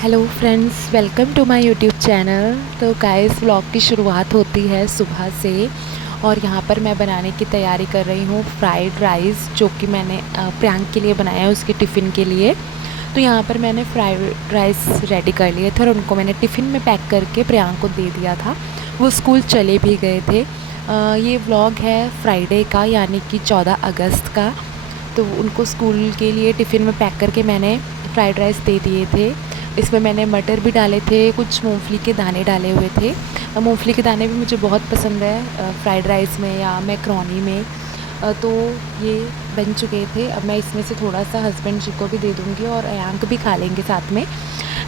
Hello friends, welcome to my YouTube channel. तो guys, vlog की शुरुआत होती है सुबह से और यहाँ पर मैं बनाने की तैयारी कर रही हूँ फ्राइड राइस, जो कि मैंने प्रियांक के लिए बनाया है, उसके टिफ़िन के लिए। तो यहाँ पर मैंने फ्राइड राइस रेडी कर लिए थे और उनको मैंने टिफ़िन में पैक करके प्रियांक को दे दिया था। वो स्कूल चले भी गए थे। ये व्लॉग है फ्राइडे का, यानी कि 14 अगस्त का। तो उनको स्कूल के लिए टिफ़िन में पैक करके मैंने फ्राइड राइस दे दिए थे। इसमें मैंने मटर भी डाले थे, कुछ मूंगफली के दाने डाले हुए थे। मूंगफली के दाने भी मुझे बहुत पसंद है फ्राइड राइस में या मैक्रोनी में। तो ये बन चुके थे। अब मैं इसमें से थोड़ा सा हस्बैंड जी को भी दे दूँगी और अयांक भी खा लेंगे साथ में।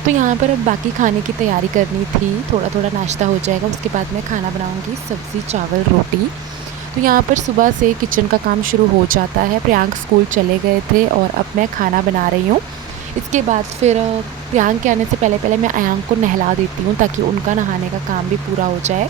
तो यहाँ पर अब बाकी खाने की तैयारी करनी थी, थोड़ा थोड़ा नाश्ता हो जाएगा, उसके बाद मैं खाना बनाऊँगी, सब्ज़ी चावल रोटी। तो यहाँ पर सुबह से किचन का काम शुरू हो जाता है। प्रियांक स्कूल चले गए थे और अब मैं खाना बना रही हूँ। इसके बाद फिर प्रियांक के आने से पहले पहले मैं अयांक को नहला देती हूँ, ताकि उनका नहाने का काम भी पूरा हो जाए।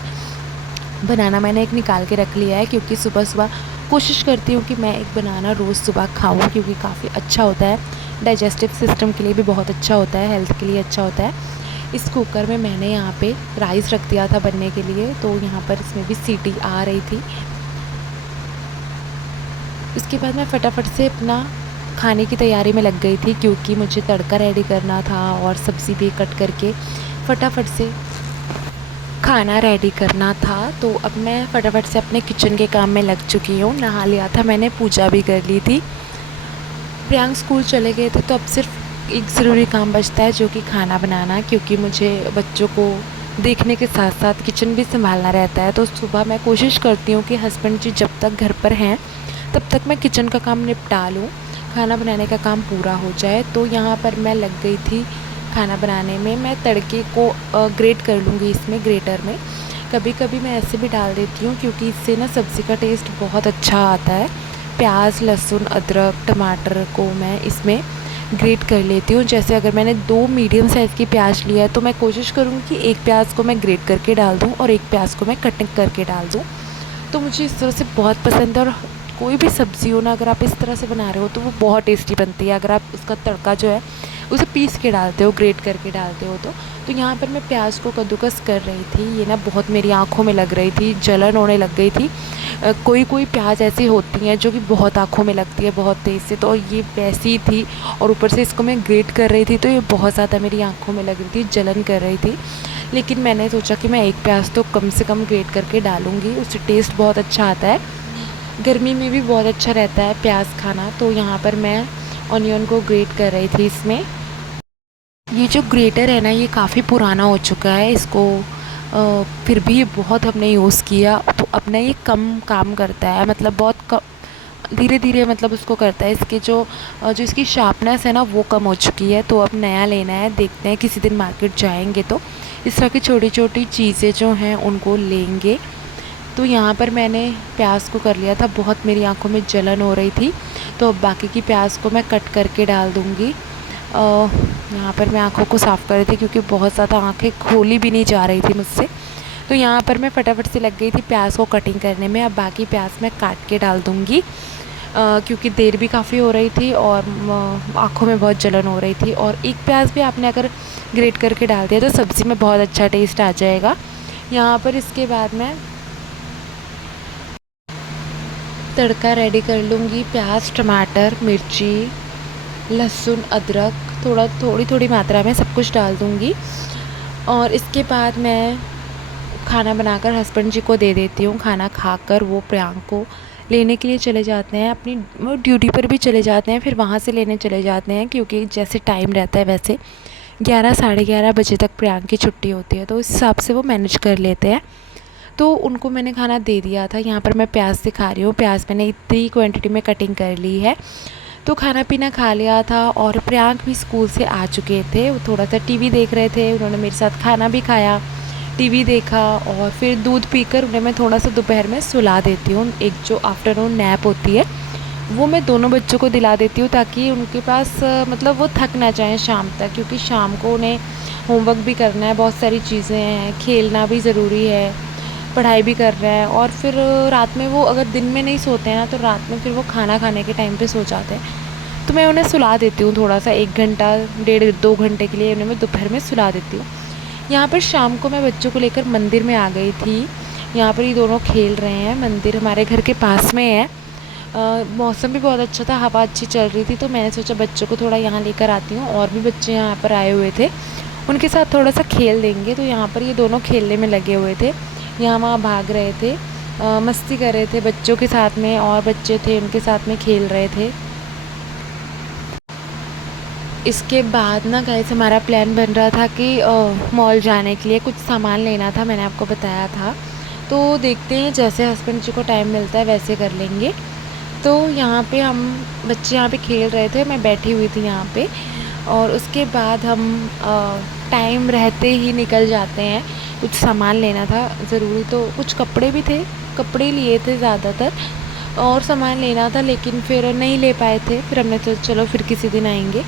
बनाना मैंने एक निकाल के रख लिया है, क्योंकि सुबह सुबह कोशिश करती हूँ कि मैं एक बनाना रोज़ सुबह खाऊँ, क्योंकि काफ़ी अच्छा होता है, डाइजेस्टिव सिस्टम के लिए भी बहुत अच्छा होता है, हेल्थ के लिए अच्छा होता है। इस कुकर में मैंने यहाँ पे राइस रख दिया था बनने के लिए, तो यहाँ पर इसमें भी सीटी आ रही थी। उसके बाद मैं फटाफट से अपना खाने की तैयारी में लग गई थी, क्योंकि मुझे तड़का रेडी करना था और सब्ज़ी भी कट करके फटाफट से खाना रेडी करना था। तो अब मैं फटाफट से अपने किचन के काम में लग चुकी हूँ। नहा लिया था मैंने, पूजा भी कर ली थी। प्रियांक स्कूल चले गए थे, तो अब सिर्फ एक ज़रूरी काम बचता है, जो कि खाना बनाना, क्योंकि मुझे बच्चों को देखने के साथ साथ किचन भी संभालना रहता है। तो सुबह मैं कोशिश करती हूँ कि हस्बैंड जी जब तक घर पर हैं तब तक मैं किचन का काम निपटा लूँ, खाना बनाने का काम पूरा हो जाए। तो यहाँ पर मैं लग गई थी खाना बनाने में। मैं तड़के को ग्रेट कर लूँगी इसमें, ग्रेटर में। कभी कभी मैं ऐसे भी डाल देती हूँ, क्योंकि इससे ना सब्ज़ी का टेस्ट बहुत अच्छा आता है। प्याज, लहसुन, अदरक, टमाटर को मैं इसमें ग्रेट कर लेती हूँ। जैसे अगर मैंने 2 मीडियम साइज़ की प्याज लिया है, तो मैं कोशिश करूँगी कि एक प्याज को मैं ग्रेट करके डाल दूँ और एक प्याज को मैं कटिंग करके डाल दूँ। तो मुझे इस तरह से बहुत पसंद है। और कोई भी सब्ज़ी हो ना, अगर आप इस तरह से बना रहे हो तो वो बहुत टेस्टी बनती है। अगर आप उसका तड़का जो है उसे पीस के डालते हो, ग्रेट करके डालते हो तो यहाँ पर मैं प्याज को कद्दूकस कर रही थी। ये ना बहुत मेरी आँखों में लग रही थी, जलन होने लग गई थी। कोई कोई प्याज ऐसी होती हैं जो कि बहुत आँखों में लगती है बहुत तेज़ से, तो ये वैसी ही थी। और ऊपर से इसको मैं ग्रेट कर रही थी, तो ये बहुत ज़्यादा मेरी आँखों में लग रही थी, जलन कर रही थी। लेकिन मैंने सोचा कि मैं एक प्याज तो कम से कम ग्रेट करके डालूँगी, उससे टेस्ट बहुत अच्छा आता है। गर्मी में भी बहुत अच्छा रहता है प्याज खाना। तो यहाँ पर मैं ऑनियन को ग्रेट कर रही थी इसमें। ये जो ग्रेटर है ना, ये काफ़ी पुराना हो चुका है। इसको फिर भी ये बहुत हमने यूज़ किया, तो अब ना ये कम काम करता है, मतलब बहुत धीरे धीरे मतलब उसको करता है। इसके जो इसकी शार्पनेस है ना, वो कम हो चुकी है। तो अब नया लेना है, देखते हैं किसी दिन मार्केट जाएंगे तो इस तरह की छोटी छोटी चीज़ें जो हैं उनको लेंगे। तो यहाँ पर मैंने प्याज को कर लिया था, बहुत मेरी आंखों में जलन हो रही थी। तो अब बाकी की प्याज को मैं कट करके डाल दूँगी। यहाँ पर मैं आँखों को साफ़ कर रही थी, क्योंकि बहुत ज़्यादा आँखें खोली भी नहीं जा रही थी मुझसे। तो यहाँ पर मैं फटाफट से लग गई थी प्याज को कटिंग करने में। अब बाकी प्याज मैं काट के डाल दूँगी, क्योंकि देर भी काफ़ी हो रही थी और आँखों में बहुत जलन हो रही थी। और एक प्याज भी आपने अगर ग्रेट करके डाल दिया तो सब्ज़ी में बहुत अच्छा टेस्ट आ जाएगा। यहाँ पर इसके बाद मैं तड़का रेडी कर लूँगी। प्याज, टमाटर, मिर्ची, लहसुन, अदरक, थोड़ी थोड़ी मात्रा में सब कुछ डाल दूँगी। और इसके बाद मैं खाना बनाकर हस्बैंड जी को दे देती हूँ। खाना खाकर वो प्रियांक को लेने के लिए चले जाते हैं, अपनी वो ड्यूटी पर भी चले जाते हैं, फिर वहाँ से लेने चले जाते हैं, क्योंकि जैसे टाइम रहता है वैसे 11 साढ़े 11 बजे तक प्रियांक की छुट्टी होती है, तो उस हिसाब से वो मैनेज कर लेते हैं। तो उनको मैंने खाना दे दिया था। यहाँ पर मैं प्याज दिखा रही हूँ, प्याज मैंने इतनी क्वांटिटी में कटिंग कर ली है। तो खाना पीना खा लिया था और प्रियांक भी स्कूल से आ चुके थे। वो थोड़ा सा टीवी देख रहे थे, उन्होंने मेरे साथ खाना भी खाया, टीवी देखा, और फिर दूध पीकर उन्हें मैं थोड़ा सा दोपहर में सुला देती हूँ। एक जो आफ्टरनून नैप होती है वो मैं दोनों बच्चों को दिला देती हूँ, ताकि उनके पास मतलब वो थक ना जाएँ शाम तक, क्योंकि शाम को उन्हें होमवर्क भी करना है, बहुत सारी चीज़ें हैं, खेलना भी ज़रूरी है, पढ़ाई भी कर रहा है। और फिर रात में वो अगर दिन में नहीं सोते हैं ना, तो रात में फिर वो खाना खाने के टाइम पे सो जाते हैं। तो मैं उन्हें सुला देती हूँ थोड़ा सा, 1 घंटा 1.5-2 घंटे के लिए उन्हें मैं दोपहर में सुला देती हूँ। यहाँ पर शाम को मैं बच्चों को लेकर मंदिर में आ गई थी। यहाँ पर ये दोनों खेल रहे हैं, मंदिर हमारे घर के पास में है। मौसम भी बहुत अच्छा था, हवा अच्छी चल रही थी, तो मैंने सोचा बच्चों को थोड़ा यहाँ लेकर आती हूँ। और भी बच्चे यहाँ पर आए हुए थे, उनके साथ थोड़ा सा खेल देंगे। तो यहाँ पर ये दोनों खेलने में लगे हुए थे, यहाँ वहाँ भाग रहे थे, मस्ती कर रहे थे बच्चों के साथ में, और बच्चे थे उनके साथ में खेल रहे थे। इसके बाद ना गाइस हमारा प्लान बन रहा था कि मॉल जाने के लिए कुछ सामान लेना था, मैंने आपको बताया था। तो देखते हैं, जैसे हस्बैंड जी को टाइम मिलता है वैसे कर लेंगे। तो यहाँ पे हम बच्चे यहाँ पे खेल रहे थे, मैं बैठी हुई थी यहाँ पे, और उसके बाद हम टाइम रहते ही निकल जाते हैं। कुछ सामान लेना था ज़रूरी, तो कुछ कपड़े भी थे, कपड़े लिए थे ज़्यादातर, और सामान लेना था, लेकिन फिर नहीं ले पाए थे। फिर हमने तो चलो फिर किसी दिन आएंगे।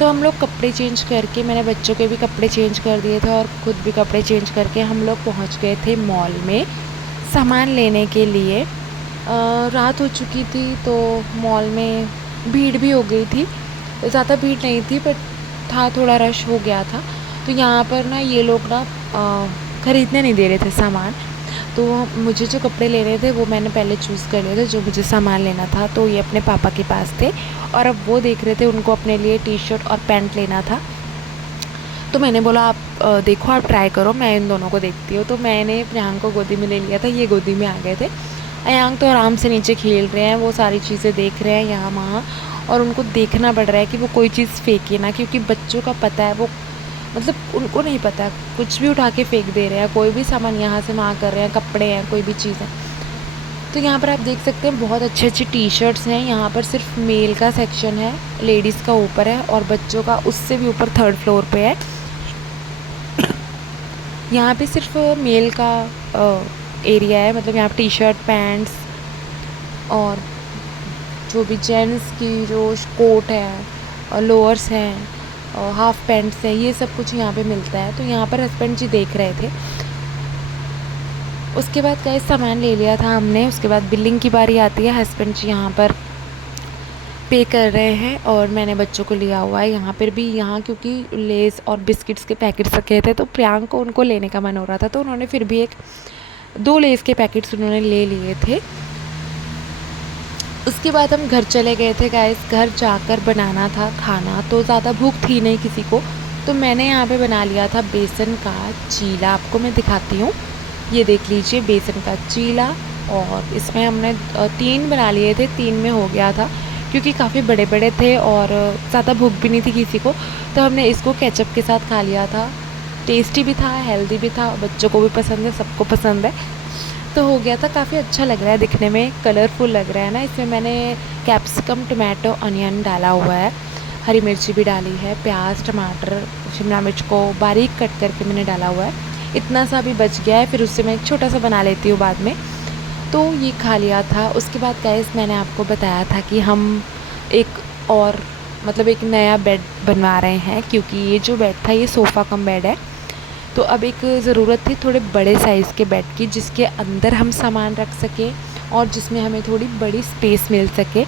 तो हम लोग कपड़े चेंज करके, मैंने बच्चों के भी कपड़े चेंज कर दिए थे और ख़ुद भी कपड़े चेंज करके हम लोग पहुँच गए थे मॉल में सामान लेने के लिए। रात हो चुकी थी, तो मॉल में भीड़ भी हो गई थी। ज़्यादा भीड़ नहीं थी, बट था, थोड़ा रश हो गया था। तो यहाँ पर ना ये लोग ना ख़रीदने नहीं दे रहे थे सामान। तो मुझे जो कपड़े लेने थे वो मैंने पहले चूज़ कर लिए थे, जो मुझे सामान लेना था। तो ये अपने पापा के पास थे और अब वो देख रहे थे, उनको अपने लिए टी शर्ट और पैंट लेना था। तो मैंने बोला आप देखो, आप ट्राई करो, मैं इन दोनों को देखती हूँ। तो मैंने प्रियांक को गोदी में ले लिया था, ये गोदी में आ गए थे। अयांक तो आराम से नीचे खेल रहे हैं, वो सारी चीज़ें देख रहे हैं यहाँ वहाँ, और उनको देखना पड़ रहा है कि वो कोई चीज़ फेंके ना, क्योंकि बच्चों का पता है, वो मतलब उनको नहीं पता, कुछ भी उठा के फेंक दे रहे हैं, कोई भी सामान यहाँ से वहाँ कर रहे हैं, कपड़े हैं, कोई भी चीज़ है। तो यहाँ पर आप देख सकते हैं बहुत अच्छी अच्छी टी शर्ट्स हैं। यहाँ पर सिर्फ मेल का सेक्शन है, लेडीज़ का ऊपर है, और बच्चों का उससे भी ऊपर 3rd फ्लोर पे है। यहाँ पे सिर्फ मेल का एरिया है, मतलब यहाँ टी शर्ट, पैंट्स, और जो भी जेंट्स की जो कोट है और लोअर्स हैं और हाफ पैंट्स हैं, ये सब कुछ यहाँ पे मिलता है। तो यहाँ पर हस्बैंड जी देख रहे थे। उसके बाद का सामान ले लिया था हमने। उसके बाद बिलिंग की बारी आती है, हस्बैंड जी यहाँ पर पे कर रहे हैं और मैंने बच्चों को लिया हुआ है। यहाँ पर भी, यहाँ क्योंकि लेस और बिस्किट्स के पैकेट्स रखे थे, तो प्रियांक को उनको लेने का मन हो रहा था, तो उन्होंने फिर भी 2 लेस के पैकेट्स उन्होंने ले लिए थे। उसके बाद हम घर चले गए थे गाइस। घर जाकर बनाना था खाना, तो ज़्यादा भूख थी नहीं किसी को, तो मैंने यहाँ पे बना लिया था बेसन का चीला। आपको मैं दिखाती हूँ, ये देख लीजिए, बेसन का चीला। और इसमें हमने 3 बना लिए थे, 3 में हो गया था, क्योंकि काफ़ी बड़े बड़े थे और ज़्यादा भूख भी नहीं थी किसी को, तो हमने इसको केचप के साथ खा लिया था। टेस्टी भी था, हेल्दी भी था, बच्चों को भी पसंद है, सबको पसंद है, तो हो गया था। काफ़ी अच्छा लग रहा है दिखने में, कलरफुल लग रहा है ना। इसमें मैंने कैप्सिकम, टमाटो, अनियन डाला हुआ है, हरी मिर्ची भी डाली है, प्याज, टमाटर, शिमला मिर्च को बारीक कट करके मैंने डाला हुआ है। इतना सा भी बच गया है, फिर उससे मैं एक छोटा सा बना लेती हूँ बाद में। तो ये खा लिया था। उसके बाद गाइस मैंने आपको बताया था कि हम एक और मतलब एक नया बेड बनवा रहे हैं, क्योंकि ये जो बेड था ये सोफ़ा कम बेड है। तो अब एक ज़रूरत थी थोड़े बड़े साइज़ के बेड की, जिसके अंदर हम सामान रख सकें और जिसमें हमें थोड़ी बड़ी स्पेस मिल सके।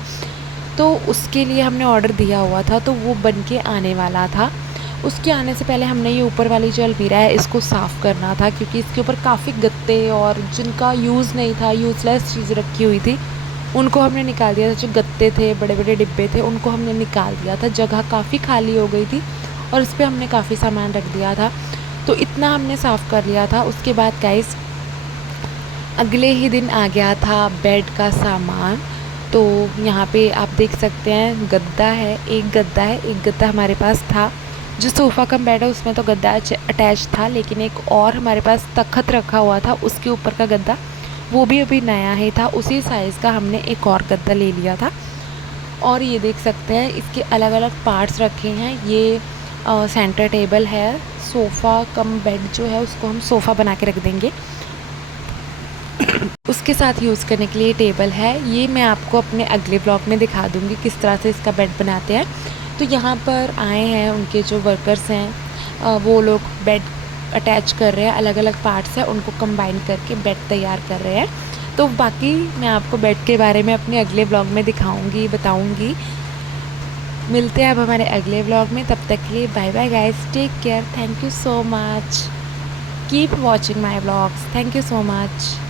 तो उसके लिए हमने ऑर्डर दिया हुआ था, तो वो बन के आने वाला था। उसके आने से पहले हमने ये ऊपर वाली जो अलमीरा है इसको साफ़ करना था, क्योंकि इसके ऊपर काफ़ी गत्ते और जिनका यूज़ नहीं था, यूज़लेस चीज़ रखी हुई थी, उनको हमने निकाल दिया था। जो गत्ते थे, बड़े बड़े डिब्बे थे, उनको हमने निकाल दिया था। जगह काफ़ी खाली हो गई थी और इस पर हमने काफ़ी सामान रख दिया था, तो इतना हमने साफ़ कर लिया था। उसके बाद गाइस अगले ही दिन आ गया था बेड का सामान। तो यहाँ पे आप देख सकते हैं गद्दा है, एक गद्दा हमारे पास था। जो सोफ़ा कम बेड है उसमें तो गद्दा अटैच था, लेकिन एक और हमारे पास तख्त रखा हुआ था, उसके ऊपर का गद्दा वो भी अभी नया ही था। उसी साइज़ का हमने एक और गद्दा ले लिया था। और ये देख सकते हैं इसके अलग अलग पार्ट्स रखे हैं। ये सेंटर टेबल है, सोफ़ा कम बेड जो है उसको हम सोफ़ा बना के रख देंगे, उसके साथ यूज़ करने के लिए टेबल है। ये मैं आपको अपने अगले ब्लॉग में दिखा दूँगी किस तरह से इसका बेड बनाते हैं। तो यहाँ पर आए हैं उनके जो वर्कर्स हैं, वो लोग बेड अटैच कर रहे हैं, अलग अलग पार्ट्स हैं उनको कंबाइन करके बेड तैयार कर रहे हैं। तो बाकी मैं आपको बेड के बारे में अपने अगले ब्लॉग में दिखाऊंगी, बताऊंगी। मिलते हैं अब हमारे अगले व्लॉग में, तब तक के लिए bye bye guys, take care, thank you so much, keep watching my vlogs, thank you so much.